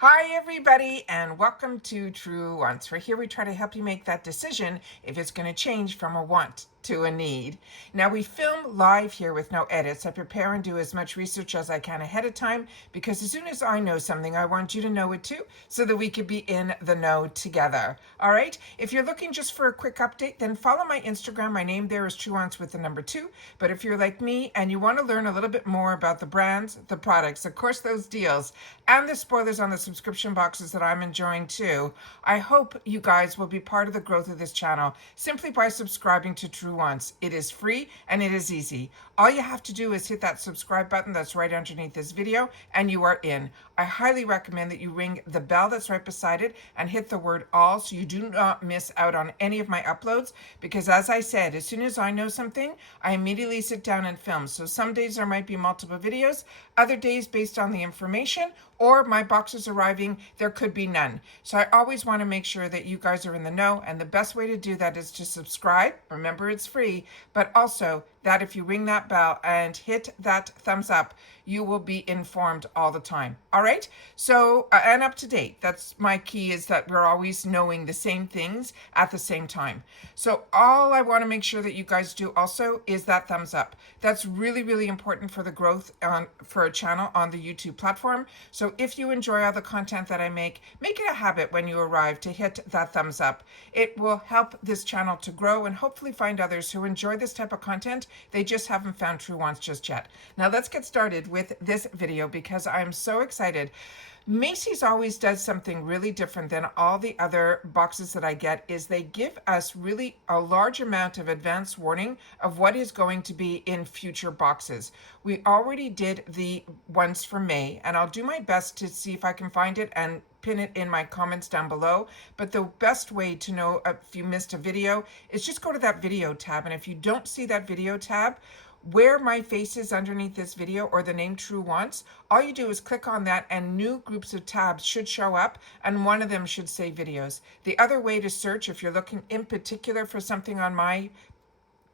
Hi everybody and welcome to Truewants. For here we try to help you make that decision if it's going to change from a want to a need. Now we film live here with no edits. I prepare and do as much research as I can ahead of time because as soon as I know something, I want you to know it too so that we could be in the know together. All right. If you're looking just for a quick update, then follow my Instagram. My name there is Truewants with the number 2. But if you're like me and you want to learn a little bit more about the brands, the products, of course, those deals and the spoilers on the subscription boxes that I'm enjoying too, I hope you guys will be part of the growth of this channel simply by subscribing to Truewants. It is free and it is easy. All you have to do is hit that subscribe button that's right underneath this video and you are in. I highly recommend that you ring the bell that's right beside it and hit the word all so you do not miss out on any of my uploads because as I said, as soon as I know something, I immediately sit down and film. So some days there might be multiple videos, other days based on the information or my boxes arriving, there could be none. So I always want to make sure that you guys are in the know, and the best way to do that is to subscribe. Remember, it's free, but also that if you ring that bell and hit that thumbs up, you will be informed all the time. All right. So, and up to date. That's my key, is that we're always knowing the same things at the same time. So all I want to make sure that you guys do also is that thumbs up. That's really, really important for the growth for a channel on the YouTube platform. So if you enjoy all the content that I make it a habit when you arrive to hit that thumbs up. It will help this channel to grow and hopefully find others who enjoy this type of content. They just haven't found Truewants just yet. Now let's get started with this video because I'm so excited. Macy's always does something really different than all the other boxes that I get, is they give us really a large amount of advance warning of what is going to be in future boxes. We already did the ones for May, and I'll do my best to see if I can find it and pin it in my comments down below. But the best way to know if you missed a video is just go to that video tab, and if you don't see that video tab, where my face is underneath this video or the name Truewants, all you do is click on that and new groups of tabs should show up and one of them should say videos. The other way to search, if you're looking in particular for something on my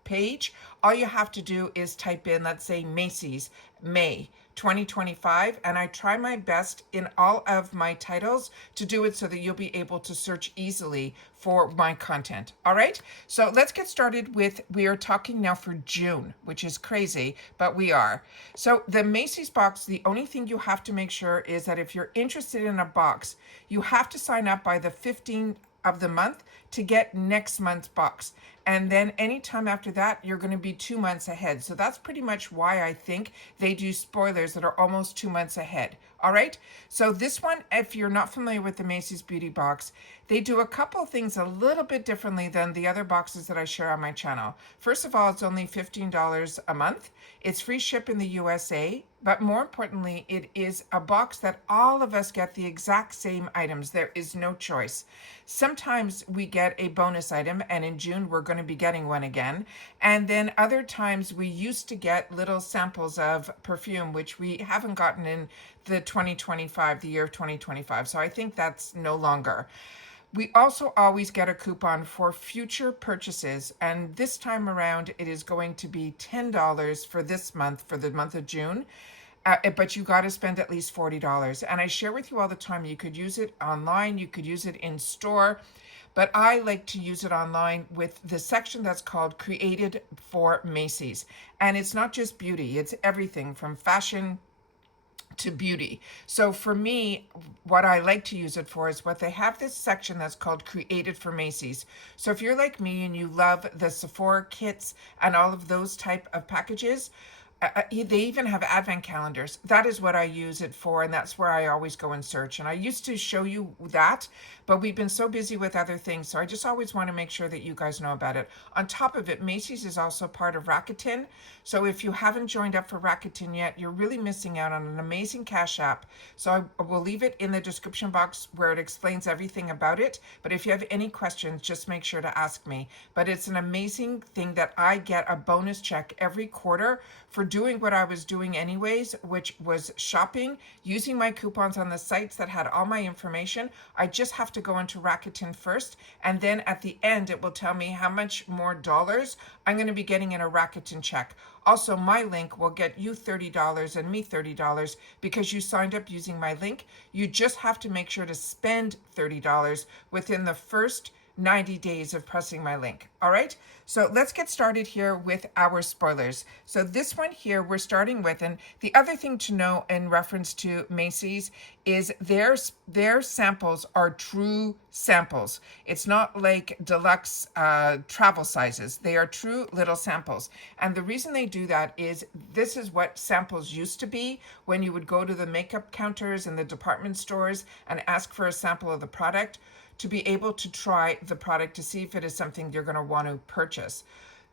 page, all you have to do is type in, let's say, Macy's May 2025, and I try my best in all of my titles to do it so that you'll be able to search easily for my content. All right, so let's get started with, we are talking now for June, which is crazy, but we are. So the Macy's box, the only thing you have to make sure is that if you're interested in a box, you have to sign up by the 15th of the month to get next month's box. And then anytime after that, you're going to be 2 months ahead. So that's pretty much why I think they do spoilers that are almost 2 months ahead. All right. So this one, if you're not familiar with the Macy's Beauty Box, they do a couple of things a little bit differently than the other boxes that I share on my channel. First of all, it's only $15 a month. It's free ship in the USA. But more importantly, it is a box that all of us get the exact same items. There is no choice. Sometimes we get a bonus item, and in June we're going to be getting one again. And then other times we used to get little samples of perfume, which we haven't gotten in the 2025, the year of 2025. So I think that's no longer. We also always get a coupon for future purchases, and this time around it is going to be $10 for this month, for the month of June. But you got to spend at least $40. And I share with you all the time, you could use it online, you could use it in store, but I like to use it online with the section that's called Created for Macy's. And it's not just beauty, it's everything from fashion to beauty. So for me, what I like to use it for is what they have this section that's called Created for Macy's. So if you're like me and you love the Sephora kits and all of those type of packages, they even have advent calendars. That is what I use it for, and that's where I always go and search. And I used to show you that, but we've been so busy with other things, so I just always want to make sure that you guys know about it. On top of it, Macy's is also part of Rakuten. So if you haven't joined up for Rakuten yet, you're really missing out on an amazing cash app. So I will leave it in the description box where it explains everything about it. But if you have any questions, just make sure to ask me. But it's an amazing thing that I get a bonus check every quarter for doing what I was doing anyways, which was shopping, using my coupons on the sites that had all my information, I just have to go into Rakuten first, and then at the end it will tell me how much more dollars I'm going to be getting in a Rakuten check. Also, my link will get you $30 and me $30 because you signed up using my link. You just have to make sure to spend $30 within the first 90 days of pressing my link. All right, so let's get started here with our spoilers. So this one here we're starting with, and the other thing to know in reference to Macy's is their samples are true samples. It's not like deluxe travel sizes. They are true little samples. And the reason they do that is this is what samples used to be when you would go to the makeup counters in the department stores and ask for a sample of the product, to be able to try the product to see if it is something you're going to want to purchase.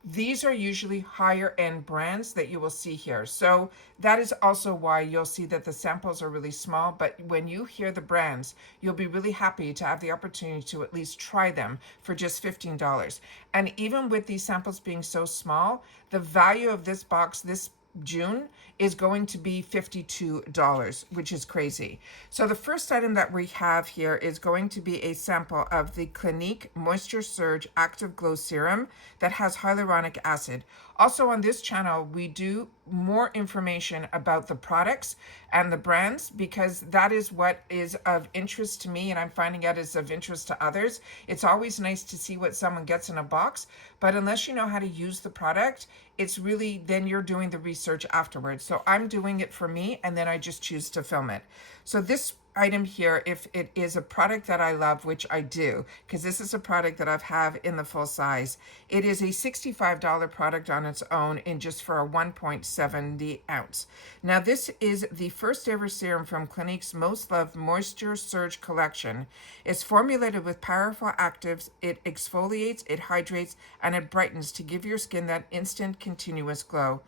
These are usually higher end brands that you will see here. So that is also why you'll see that the samples are really small. But when you hear the brands, you'll be really happy to have the opportunity to at least try them for just $15. And even with these samples being so small, the value of this box this June is going to be $52, which is crazy. So the first item that we have here is going to be a sample of the Clinique Moisture Surge Active Glow Serum that has hyaluronic acid. Also on this channel, we do more information about the products and the brands because that is what is of interest to me, and I'm finding out is of interest to others. It's always nice to see what someone gets in a box, but unless you know how to use the product, it's really, then you're doing the research afterwards. So I'm doing it for me, and then I just choose to film it. So this item here, if it is a product that I love, which I do, because this is a product that I've have in the full size, it is a $65 product on its own in just for a 1.70 ounce. Now this is the first ever serum from Clinique's Most Loved Moisture Surge collection. It's formulated with powerful actives, it exfoliates, it hydrates, and it brightens to give your skin that instant continuous glow.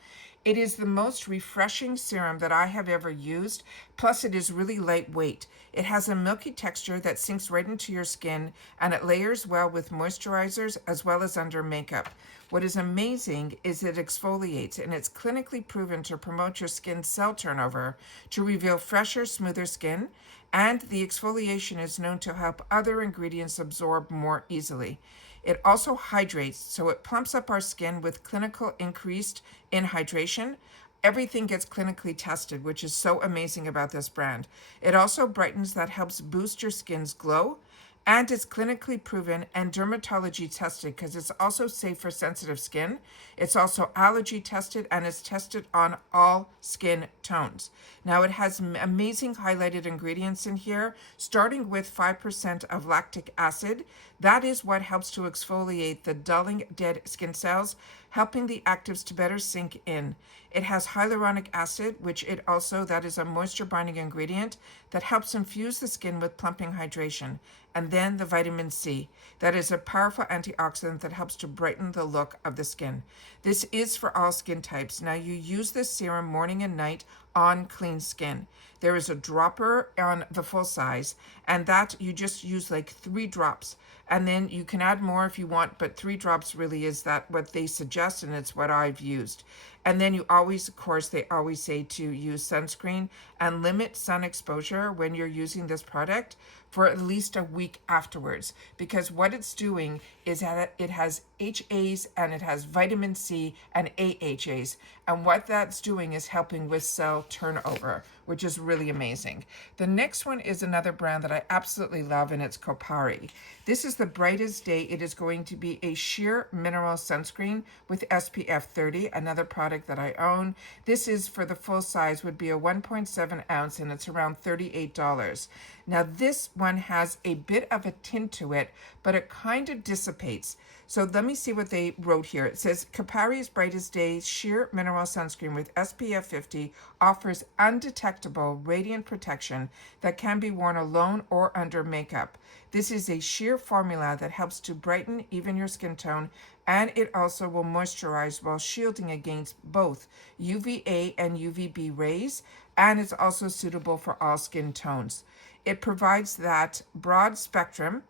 It is the most refreshing serum that I have ever used, plus it is really lightweight. It has a milky texture that sinks right into your skin, and it layers well with moisturizers as well as under makeup. What is amazing is it exfoliates, and it's clinically proven to promote your skin cell turnover, to reveal fresher, smoother skin, and the exfoliation is known to help other ingredients absorb more easily. It also hydrates, so it plumps up our skin with clinical increased in hydration. Everything gets clinically tested, which is so amazing about this brand. It also brightens, that helps boost your skin's glow, and it's clinically proven and dermatology tested because it's also safe for sensitive skin. It's also allergy tested, and it's tested on all skin tones. Now it has amazing highlighted ingredients in here, starting with 5% of lactic acid. That is what helps to exfoliate the dulling dead skin cells, helping the actives to better sink in. It has hyaluronic acid, which it also, that is a moisture binding ingredient that helps infuse the skin with plumping hydration. And then the vitamin C, that is a powerful antioxidant that helps to brighten the look of the skin. This is for all skin types. Now you use this serum morning and night on clean skin. There is a dropper on the full size, and that you just use like 3 drops. And then you can add more if you want, but 3 drops really is that what they suggest, and it's what I've used. And then you always, of course, they always say to use sunscreen and limit sun exposure when you're using this product for at least a week afterwards, because what it's doing is that it has HAs and it has vitamin C and AHAs, and what that's doing is helping with cell turnover, which is really amazing. The next one is another brand that I absolutely love, and it's Copari. This is the brightest day. It is going to be a sheer mineral sunscreen with SPF 30, another product that I own. This is for the full size, would be a 1.7 ounce, and it's around $38. Now this one has a bit of a tint to it, but it kind of dissipates. So let me see what they wrote here. It says, Copari's Brightest Day Sheer Mineral Sunscreen with SPF 50 offers undetectable radiant protection that can be worn alone or under makeup. This is a sheer formula that helps to brighten even your skin tone, and it also will moisturize while shielding against both UVA and UVB rays, and it's also suitable for all skin tones. It provides that broad spectrum,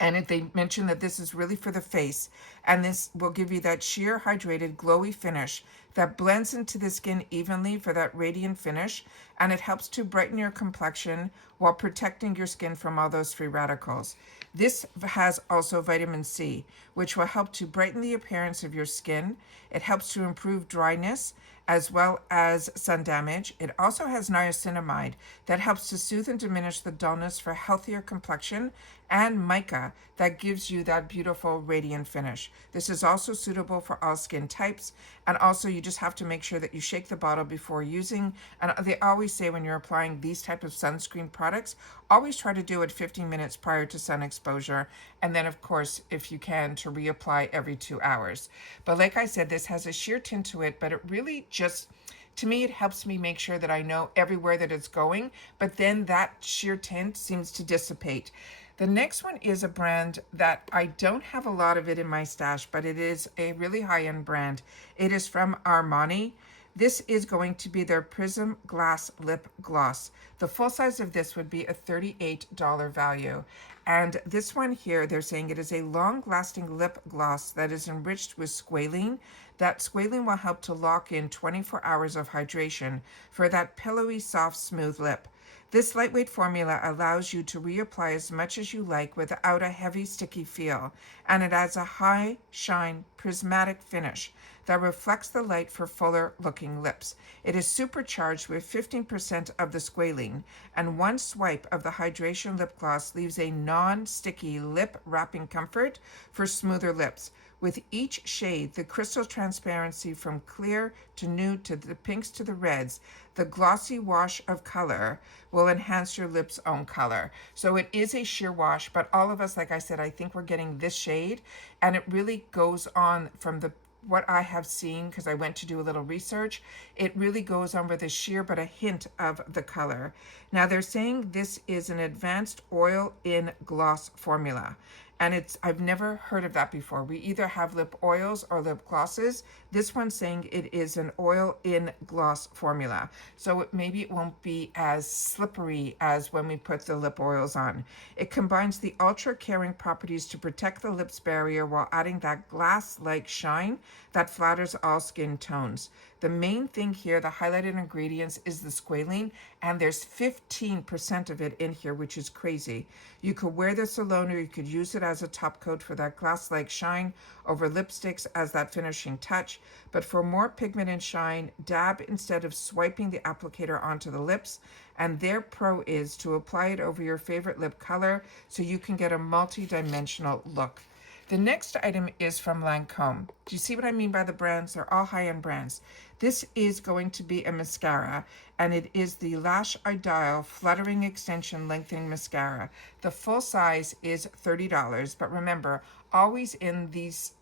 and they mention that this is really for the face, and this will give you that sheer hydrated glowy finish that blends into the skin evenly for that radiant finish, and it helps to brighten your complexion while protecting your skin from all those free radicals. This has also vitamin C, which will help to brighten the appearance of your skin. It helps to improve dryness as well as sun damage. It also has niacinamide that helps to soothe and diminish the dullness for healthier complexion, and mica that gives you that beautiful radiant finish. This is also suitable for all skin types, and also you just have to make sure that you shake the bottle before using. And they always say when you're applying these type of sunscreen products, always try to do it 15 minutes prior to sun exposure, and then of course if you can to reapply every 2 hours. But like I said, this has a sheer tint to it, but it really just, to me, it helps me make sure that I know everywhere that it's going, but then that sheer tint seems to dissipate. The next one is a brand that I don't have a lot of it in my stash, but it is a really high-end brand. It is from Armani. This is going to be their Prism Glass Lip Gloss. The full size of this would be a $38 value. And this one here, they're saying it is a long-lasting lip gloss that is enriched with squalene. That squalene will help to lock in 24 hours of hydration for that pillowy, soft, smooth lip. This lightweight formula allows you to reapply as much as you like without a heavy, sticky feel, and it adds a high shine, prismatic finish that reflects the light for fuller looking lips. It is supercharged with 15% of the squalene, and one swipe of the hydration lip gloss leaves a non-sticky lip wrapping comfort for smoother lips. With each shade, the crystal transparency from clear to nude to the pinks to the reds, the glossy wash of color will enhance your lip's own color. So it is a sheer wash, but all of us, like I said, I think we're getting this shade, and it really goes on from what I have seen, because I went to do a little research, it really goes on with a sheer but a hint of the color. Now they're saying this is an advanced oil in gloss formula. And I've never heard of that before. We either have lip oils or lip glosses. This one's saying it is an oil in gloss formula. So maybe it won't be as slippery as when we put the lip oils on. It combines the ultra caring properties to protect the lips barrier while adding that glass-like shine that flatters all skin tones. The main thing here, the highlighted ingredients, is the squalene, and there's 15% of it in here, which is crazy. You could wear this alone, or you could use it as a top coat for that glass-like shine over lipsticks as that finishing touch. But for more pigment and shine, dab instead of swiping the applicator onto the lips. And their pro is to apply it over your favorite lip color so you can get a multi-dimensional look. The next item is from Lancome. Do you see what I mean by the brands? They're all high-end brands. This is going to be a mascara, and it is the Lash Ideal Fluttering Extension Lengthening Mascara. The full size is $30, but remember, always in these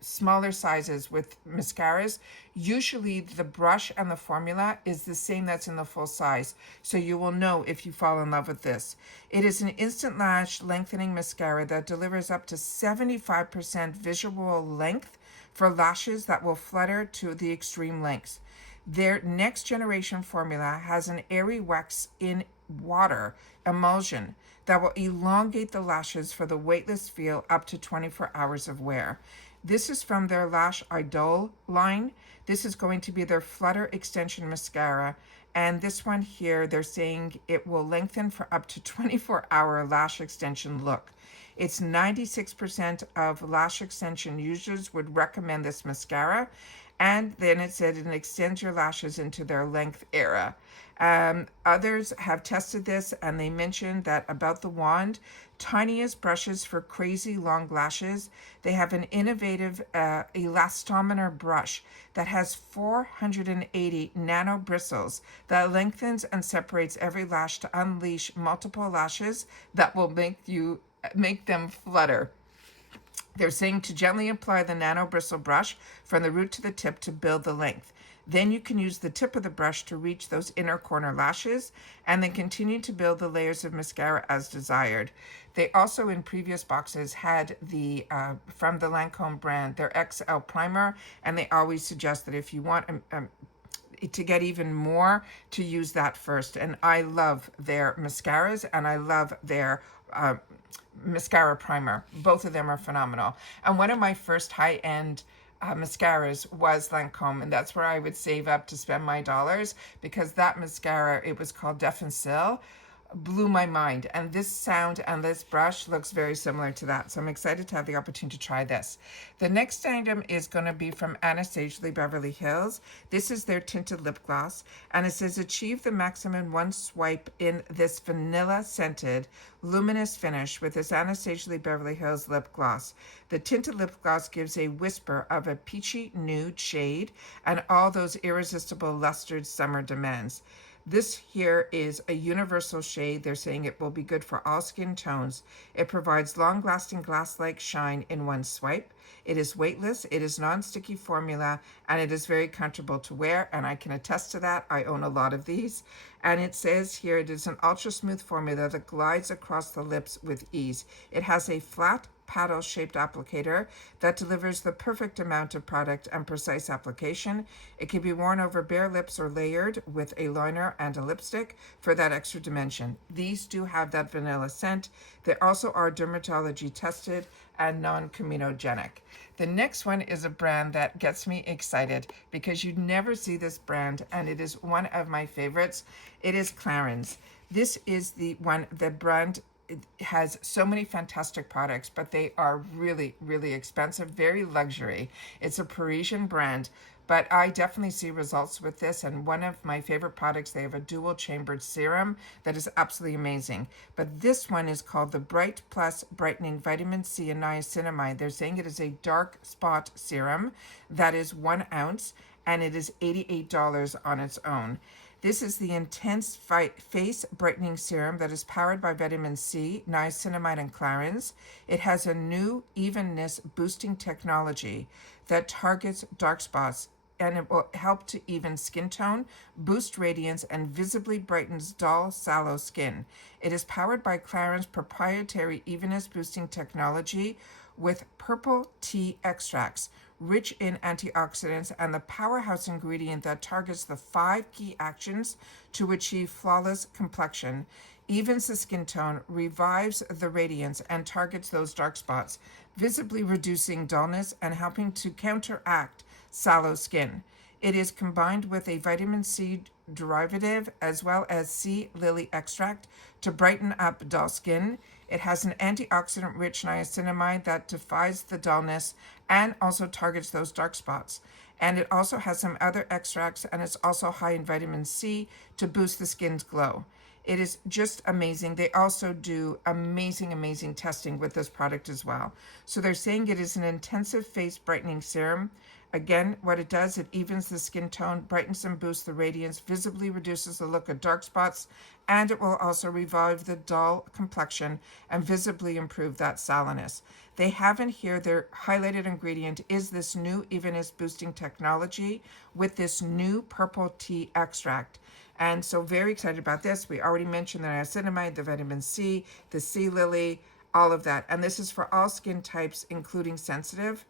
smaller sizes with mascaras, usually the brush and the formula is the same that's in the full size, so you will know if you fall in love with this. It is an instant lash lengthening mascara that delivers up to 75% visual length for lashes that will flutter to the extreme lengths. Their next generation formula has an airy wax in water emulsion that will elongate the lashes for the weightless feel up to 24 hours of wear. This is from their Lash Idol line. This is going to be their Flutter Extension Mascara. And this one here, they're saying it will lengthen for up to 24-hour lash extension look. It's 96% of lash extension users would recommend this mascara. And then it said it extends your lashes into their length era. Others have tested this, and they mentioned that about the wand, tiniest brushes for crazy long lashes. They have an innovative elastomer brush that has 480 nano bristles that lengthens and separates every lash to unleash multiple lashes that will make them flutter. They're saying to gently apply the nano bristle brush from the root to the tip to build the length. Then you can use the tip of the brush to reach those inner corner lashes, and then continue to build the layers of mascara as desired. They also, in previous boxes, had the from the Lancome brand, their XL primer, and they always suggest that if you want to get even more, to use that first. And I love their mascaras, and I love their mascara primer. Both of them are phenomenal. And one of my first high-end mascaras was Lancome, and that's where I would save up to spend my dollars, because that mascara, it was called Def and Sil, blew my mind. And this sound and this brush looks very similar to that. So I'm excited to have the opportunity to try this. The next item is going to be from Anastasia Beverly Hills. This is their tinted lip gloss. And it says, achieve the maximum one swipe in this vanilla scented luminous finish with this Anastasia Beverly Hills lip gloss. The tinted lip gloss gives a whisper of a peachy nude shade and all those irresistible lustered summer demands. This here is a universal shade. They're saying it will be good for all skin tones. It provides long-lasting glass-like shine in one swipe. It is weightless, it is non-sticky formula, and it is very comfortable to wear, and I can attest to that. I own a lot of these. And it says here it is an ultra-smooth formula that glides across the lips with ease. It has a flat paddle-shaped applicator that delivers the perfect amount of product and precise application. It can be worn over bare lips or layered with a liner and a lipstick for that extra dimension. These do have that vanilla scent. They also are dermatology tested and non-comedogenic. The next one is a brand that gets me excited because you never see this brand, and it is one of my favorites. It is Clarins. This is the brand. It has so many fantastic products, but they are really, really expensive, very luxury. It's a Parisian brand, but I definitely see results with this. And one of my favorite products, they have a dual chambered serum that is absolutely amazing. But this one is called the Bright Plus Brightening Vitamin C and Niacinamide. They're saying it is a dark spot serum that is 1 ounce, and it is $88 on its own. This is the intense face brightening serum that is powered by vitamin C, niacinamide, and Clarins. It has a new evenness boosting technology that targets dark spots, and it will help to even skin tone, boost radiance, and visibly brightens dull, sallow skin. It is powered by Clarins' proprietary evenness boosting technology with purple tea extracts, rich in antioxidants, and the powerhouse ingredient that targets the 5 key actions to achieve flawless complexion, evens the skin tone, revives the radiance, and targets those dark spots, visibly reducing dullness and helping to counteract sallow skin. It is combined with a vitamin C derivative as well as sea lily extract to brighten up dull skin. It has an antioxidant-rich niacinamide that defies the dullness and also targets those dark spots. And it also has some other extracts, and it's also high in vitamin C to boost the skin's glow. It is just amazing. They also do amazing, amazing testing with this product as well. So they're saying it is an intensive face brightening serum. Again, what it does, it evens the skin tone, brightens and boosts the radiance, visibly reduces the look of dark spots, and it will also revive the dull complexion and visibly improve that sallowness. They have in here, their highlighted ingredient is this new evenness boosting technology with this new purple tea extract. And so very excited about this. We already mentioned the niacinamide, the vitamin C, the sea lily, all of that. And this is for all skin types, including sensitive.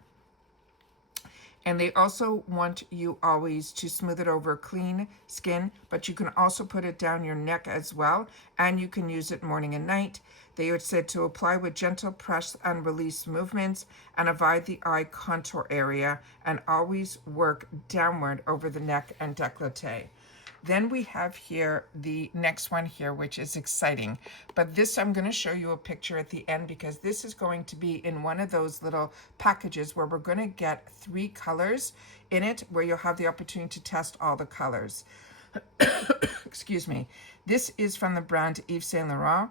And they also want you always to smooth it over clean skin, but you can also put it down your neck as well, and you can use it morning and night. They are said to apply with gentle press and release movements and avoid the eye contour area, and always work downward over the neck and décolleté. Then we have here the next one here, which is exciting. But this, I'm going to show you a picture at the end because this is going to be in one of those little packages where we're going to get 3 colors in it, where you'll have the opportunity to test all the colors. Excuse me. This is from the brand Yves Saint Laurent,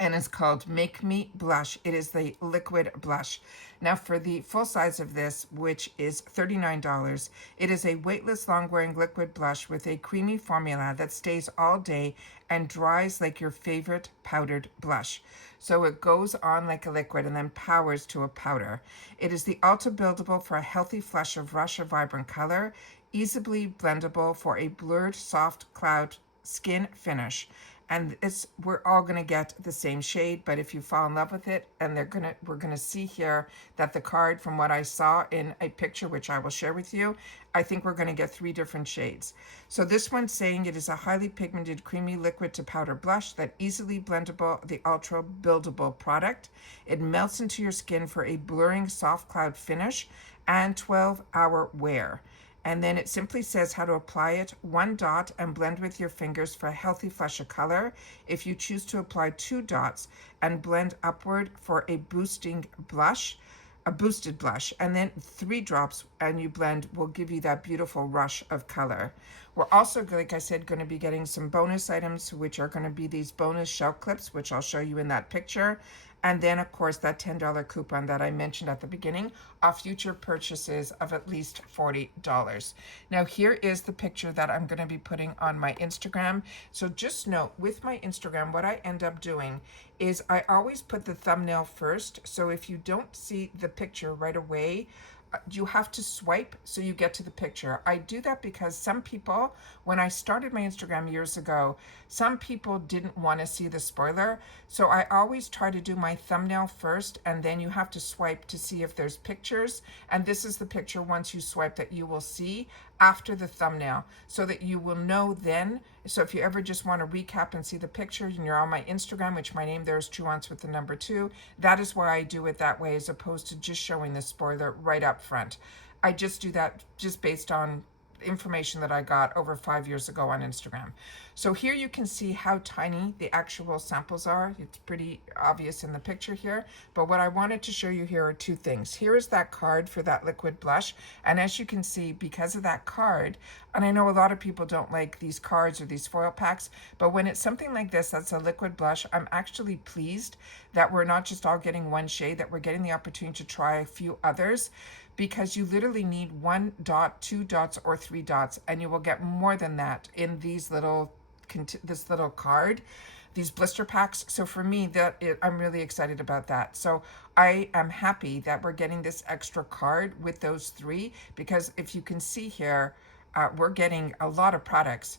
and it's called Make Me Blush. It is the liquid blush. Now for the full size of this, which is $39, it is a weightless long-wearing liquid blush with a creamy formula that stays all day and dries like your favorite powdered blush. So it goes on like a liquid and then powers to a powder. It is the ultra buildable for a healthy flush of rush of vibrant color, easily blendable for a blurred soft cloud skin finish. And we're all going to get the same shade, but if you fall in love with it, and we're going to see here that the card, from what I saw in a picture, which I will share with you, I think we're going to get 3 different shades. So this one's saying it is a highly pigmented, creamy liquid to powder blush that easily blendable, the ultra buildable product. It melts into your skin for a blurring soft cloud finish and 12-hour wear. And then it simply says how to apply it. 1 dot and blend with your fingers for a healthy flush of color. If you choose to apply 2 dots and blend upward for a boosted blush, and then 3 drops and you blend will give you that beautiful rush of color. We're also, like I said, going to be getting some bonus items, which are going to be these bonus shell clips, which I'll show you in that picture. And then, of course, that $10 coupon that I mentioned at the beginning off future purchases of at least $40. Now, here is the picture that I'm going to be putting on my Instagram. So just note, with my Instagram, what I end up doing is I always put the thumbnail first. So if you don't see the picture right away, you have to swipe so you get to the picture. I do that because some people, when I started my Instagram years ago, some people didn't want to see the spoiler. So I always try to do my thumbnail first, and then you have to swipe to see if there's pictures. And this is the picture once you swipe that you will see after the thumbnail, so that you will know then. So if you ever just want to recap and see the picture and you're on my Instagram, which my name there is Truewants with the number 2, that is why I do it that way as opposed to just showing the spoiler right up front. I just do that just based on information that I got over 5 years ago on Instagram. So here you can see how tiny the actual samples are. It's pretty obvious in the picture here, but what I wanted to show you here are 2 things. Here is that card for that liquid blush, and as you can see, because of that card, and I know a lot of people don't like these cards or these foil packs, but when it's something like this that's a liquid blush, I'm actually pleased that we're not just all getting one shade, that we're getting the opportunity to try a few others, because you literally need 1 dot, 2 dots, or 3 dots, and you will get more than that in these this little card, these blister packs. So for me, I'm really excited about that. So I am happy that we're getting this extra card with those 3, because if you can see here, we're getting a lot of products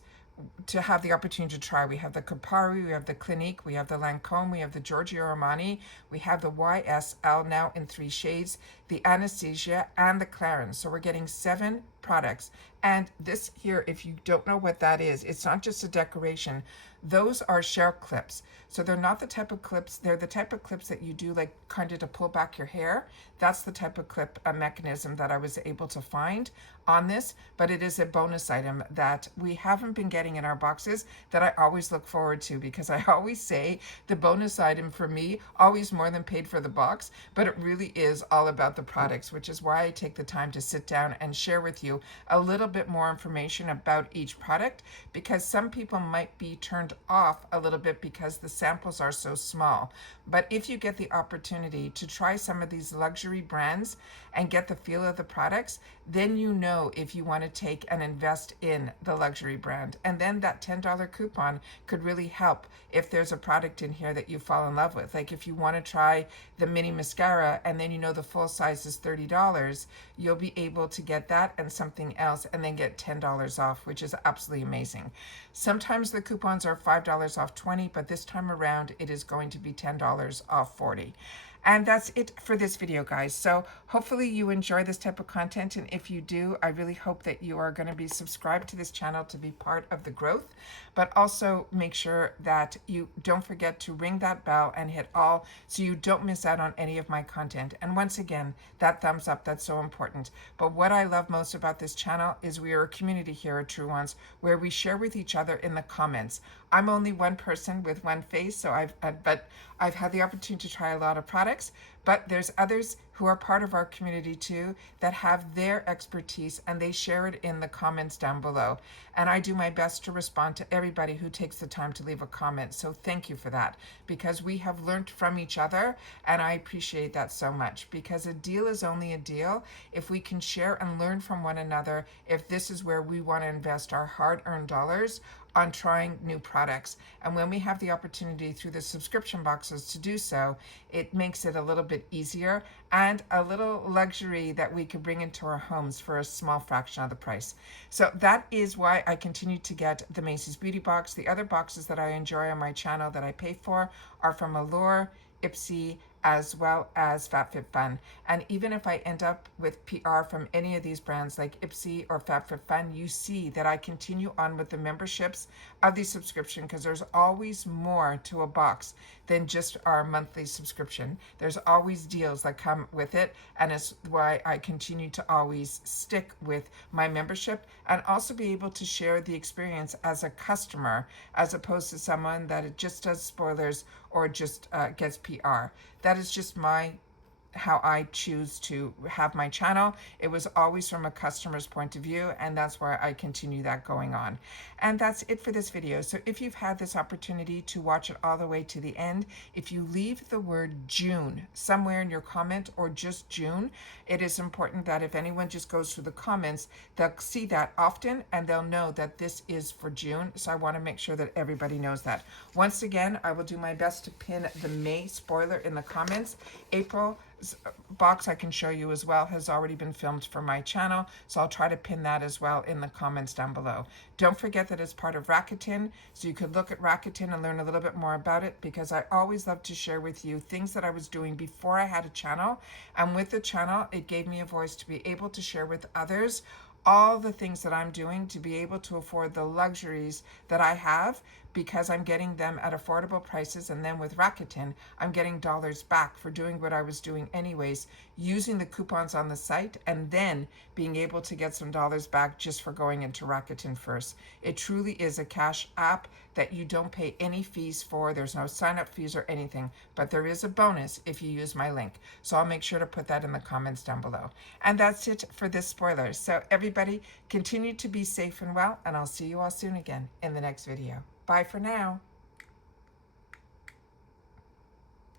to have the opportunity to try. We have the Copari, we have the Clinique, we have the Lancome, we have the Giorgio Armani, we have the YSL now in 3 shades, the Anastasia, and the Clarins. So we're getting 7 products. And this here, if you don't know what that is, it's not just a decoration. Those are shell clips. So they're not the type of clips, they're the type of clips that you do like kind of to pull back your hair. That's the type of clip mechanism that I was able to find on this, but it is a bonus item that we haven't been getting in our boxes that I always look forward to, because I always say the bonus item for me always more than paid for the box, but it really is all about the products, which is why I take the time to sit down and share with you a little bit more information about each product, because some people might be turned off a little bit because the samples are so small. But if you get the opportunity to try some of these luxury brands and get the feel of the products, then you know if you want to take and invest in the luxury brand. And then that $10 coupon could really help if there's a product in here that you fall in love with. Like if you want to try the mini mascara and then you know the full size is $30, you'll be able to get that and something else and then get $10 off, which is absolutely amazing. Sometimes the coupons are $5 off 20, but this time around it is going to be $10 off 40. And that's it for this video, guys. So hopefully you enjoy this type of content. And if you do, I really hope that you are going to be subscribed to this channel to be part of the growth. But also make sure that you don't forget to ring that bell and hit all so you don't miss out on any of my content. And once again, that thumbs up, that's so important. But what I love most about this channel is we are a community here at Truewants where we share with each other in the comments. I'm only one person with one face, so I've had the opportunity to try a lot of products, but there's others who are part of our community too that have their expertise and they share it in the comments down below. And I do my best to respond to everybody who takes the time to leave a comment. So thank you for that, because we have learned from each other and I appreciate that so much, because a deal is only a deal if we can share and learn from one another, if this is where we want to invest our hard-earned dollars on trying new products. And when we have the opportunity through the subscription boxes to do so, it makes it a little bit easier and a little luxury that we could bring into our homes for a small fraction of the price. So that is why I continue to get the Macy's Beauty Box. The other boxes that I enjoy on my channel that I pay for are from Allure, Ipsy, as well as FabFitFun. And even if I end up with PR from any of these brands like Ipsy or FabFitFun, you see that I continue on with the memberships of the subscription, because there's always more to a box than just our monthly subscription. There's always deals that come with it, and it's why I continue to always stick with my membership and also be able to share the experience as a customer, as opposed to someone that just does spoilers or just gets PR. That is just how I choose to have my channel. It was always from a customer's point of view, and that's why I continue that going on. And that's it for this video. So if you've had this opportunity to watch it all the way to the end, if you leave the word June somewhere in your comment, or just June, it is important that if anyone just goes through the comments, they'll see that often and they'll know that this is for June. So I want to make sure that everybody knows that. Once again, I will do my best to pin the May spoiler in the comments. April box I can show you as well has already been filmed for my channel, so I'll try to pin that as well in the comments down below. Don't forget that it's part of Rakuten, so you could look at Rakuten and learn a little bit more about it, because I always love to share with you things that I was doing before I had a channel, and with the channel it gave me a voice to be able to share with others all the things that I'm doing to be able to afford the luxuries that I have, because I'm getting them at affordable prices. And then with Rakuten, I'm getting dollars back for doing what I was doing anyways, using the coupons on the site, and then being able to get some dollars back just for going into Rakuten first. It truly is a cash app that you don't pay any fees for. There's no sign-up fees or anything, but there is a bonus if you use my link. So I'll make sure to put that in the comments down below. And that's it for this spoiler. So everybody, continue to be safe and well, and I'll see you all soon again in the next video. Bye for now.